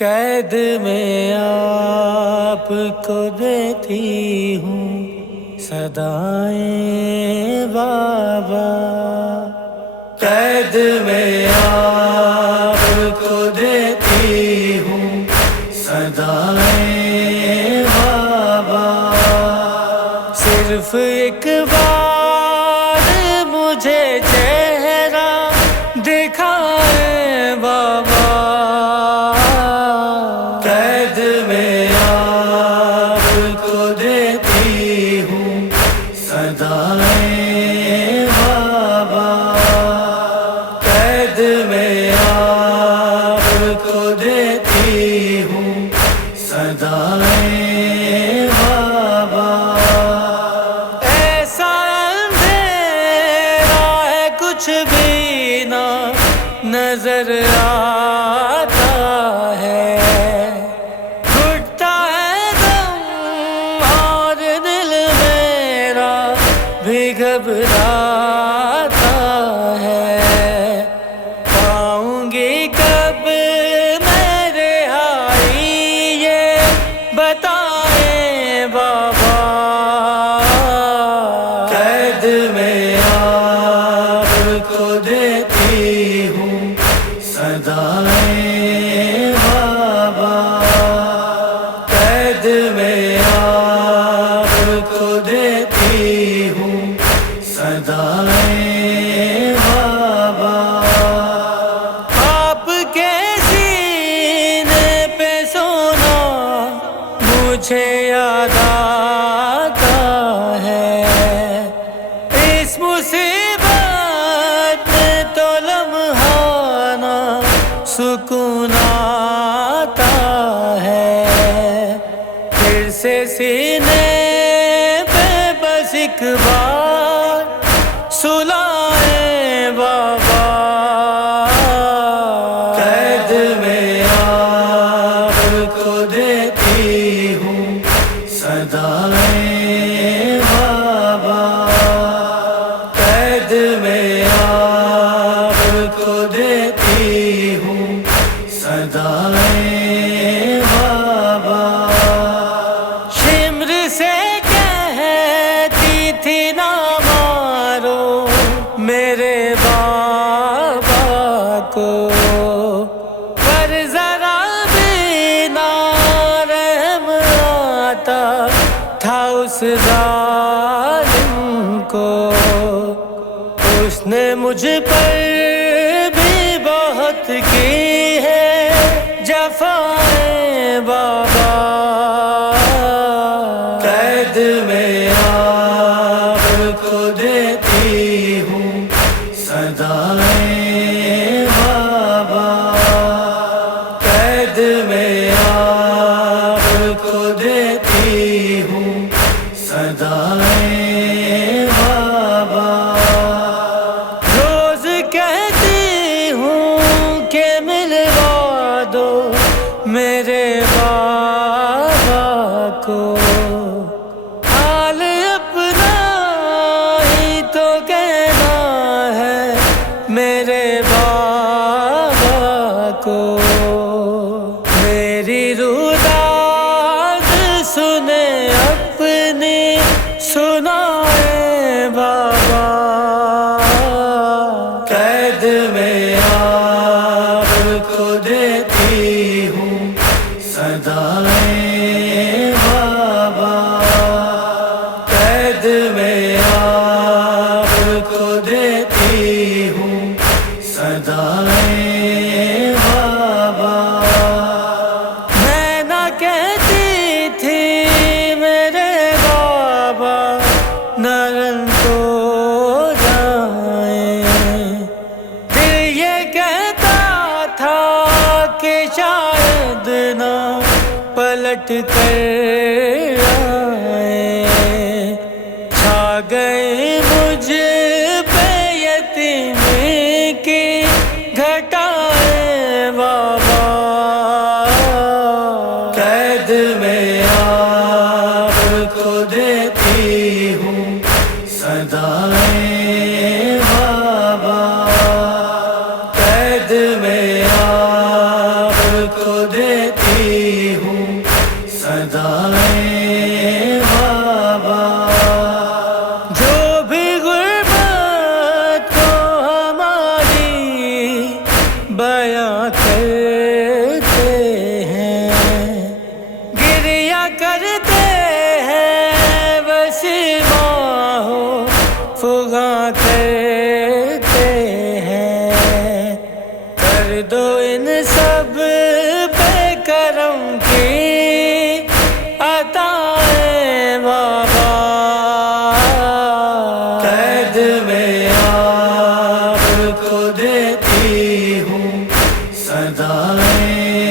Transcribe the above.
قید میں آپ کو دیتی ہوں صدائیں بابا، قید میں آپ کو دیتی ہوں صدائیں بابا، صرف ایک بار مجھے چہرہ دکھائیں بابا، قید میں آپ کو دیتی ہوں صدائیں بابا، قید میں آپ کو دیتی ہوں صدائیں بابا، ایسا اندھیرا ہے کچھ بھی نہ نظر آتا ہے، گھٹتا ہے دم اور دل میرا بھی گھبراتا ہے، پاؤں گی کب میں رہائی یہ بتائیں بابا، قید میں آپ کو دیتی ہوں صدائیں بابا، قید میں آپ کو دیتی ہوں صدائیں بابا، آپ کے سینے پہ سونا مجھے یاد آتا ہے، اس مصیبت میں تو لمحانہ سکون آتا ہے، پھر سے سینے پہ بس ایک بار سلائیں بابا، قید میں آپ کو دیتی ہوں صدائیں بابا، قید میں آپ کو دیتی ہوں صدائیں بابا، شمر سے کہتی تھی نہ مارو میرے بابا کو، پر ذرا بھی نہ رحم آتا تھا اس ظالم کو، اس نے مجھ پر بھی بہت کی ہے جفائیں بابا، قید میں آپ کو دیتی ہوں صدائیں بابا، قید میں آپ کو دیتی ہوں صدائیں بابا، روز کہتی ہوں کہ ملوا دو میرے بابا کو، حال اپنا ہی تو کہنا ہے میرے بابا کو، میری روداد سنے اپنی سنائیں بابا، قید میں آپ کو دیتی ہوں صدائیں بابا، قید میں آپ کو دیتی ہوں صدائیں بابا، میں نہ کہتی تھی میرے بابا نرن کو جائیں، دل یہ کہتا تھا کہ شاید نہ پلٹ کر آئیں، چھا گئے مجھ پہ یتیمی کی گھٹائیں بابا، قید میں آپ کو دیتی ہوں صدائیں بابا، قید میں آپ کو دیتی کرتے ہیں، گریا کرتے ہیں، بس باہوں فغاں کرتے ہیں، کر دو ان سب پہ کرم کی عطائیں بابا، قید میں آپ کو دیتی ہوں صدائیں